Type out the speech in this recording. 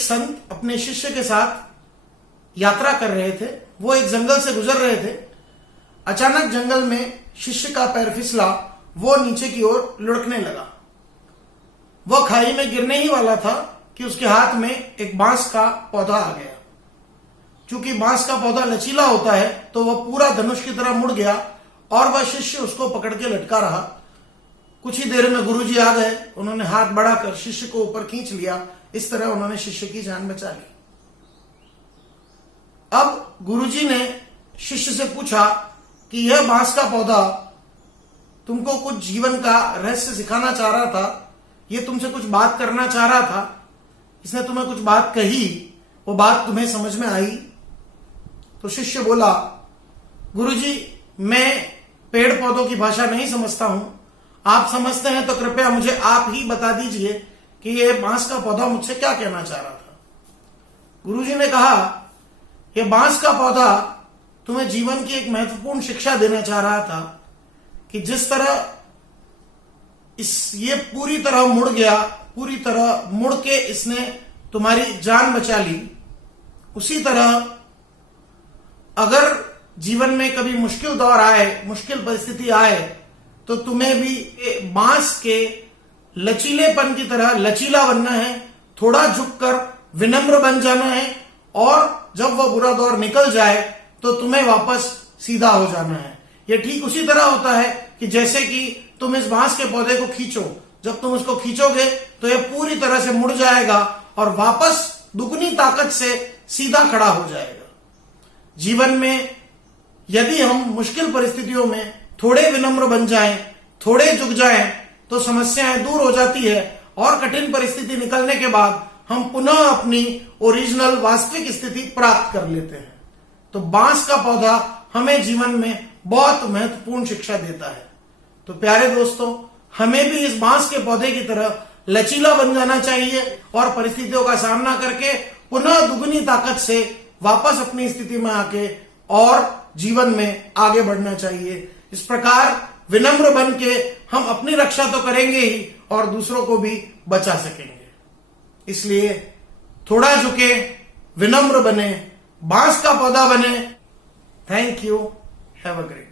एक संत अपने शिष्य के साथ यात्रा कर रहे थे। वो एक जंगल से गुजर रहे थे। अचानक जंगल में शिष्य का पैर फिसला, वो नीचे की ओर लुढ़कने लगा। वह खाई में गिरने ही वाला था कि उसके हाथ में एक बांस का पौधा आ गया। चूंकि बांस का पौधा लचीला होता है तो वह पूरा धनुष की तरह मुड़ गया और वह शिष्य उसको पकड़ के लटका रहा। कुछ ही देर में गुरुजी आ गए। उन्होंने हाथ बढ़ाकर शिष्य को ऊपर खींच लिया। इस तरह उन्होंने शिष्य की जान बचा ली। अब गुरुजी ने शिष्य से पूछा कि यह बांस का पौधा तुमको कुछ जीवन का रहस्य सिखाना चाह रहा था, यह तुमसे कुछ बात करना चाह रहा था, इसने तुम्हें कुछ बात कही, वो बात तुम्हें समझ में आई? तो शिष्य बोला, गुरुजी मैं पेड़ पौधों की भाषा नहीं समझता हूं, आप समझते हैं तो कृपया मुझे आप ही बता दीजिए कि यह बांस का पौधा मुझसे क्या कहना चाह रहा था। गुरुजी ने कहा, यह बांस का पौधा तुम्हें जीवन की एक महत्वपूर्ण शिक्षा देना चाह रहा था कि जिस तरह ये पूरी तरह मुड़ गया, पूरी तरह मुड़ के इसने तुम्हारी जान बचा ली, उसी तरह अगर जीवन में कभी मुश्किल दौर आए, मुश्किल परिस्थिति आए, तो तुम्हें भी बांस के लचीलेपन की तरह लचीला बनना है, थोड़ा झुककर विनम्र बन जाना है, और जब वह बुरा दौर निकल जाए तो तुम्हें वापस सीधा हो जाना है। यह ठीक उसी तरह होता है कि जैसे कि तुम इस बांस के पौधे को खींचो, जब तुम उसको खींचोगे तो यह पूरी तरह से मुड़ जाएगा और वापस दुगनी ताकत से सीधा खड़ा हो जाएगा। जीवन में यदि हम मुश्किल परिस्थितियों में थोड़े विनम्र बन जाएं, थोड़े झुक जाएं, तो समस्याएं दूर हो जाती है और कठिन परिस्थिति निकलने के बाद हम पुनः अपनी ओरिजिनल वास्तविक स्थिति प्राप्त कर लेते हैं। तो बांस का पौधा हमें जीवन में बहुत महत्वपूर्ण शिक्षा देता है। तो प्यारे दोस्तों, हमें भी इस बांस के पौधे की तरह लचीला बन जाना चाहिए और परिस्थितियों का सामना करके पुनः दुगनी ताकत से वापस अपनी स्थिति में आके और जीवन में आगे बढ़ना चाहिए। इस प्रकार विनम्र बन के हम अपनी रक्षा तो करेंगे ही और दूसरों को भी बचा सकेंगे। इसलिए थोड़ा झुके, विनम्र बने, बांस का पौधा बने। Thank you. Have a great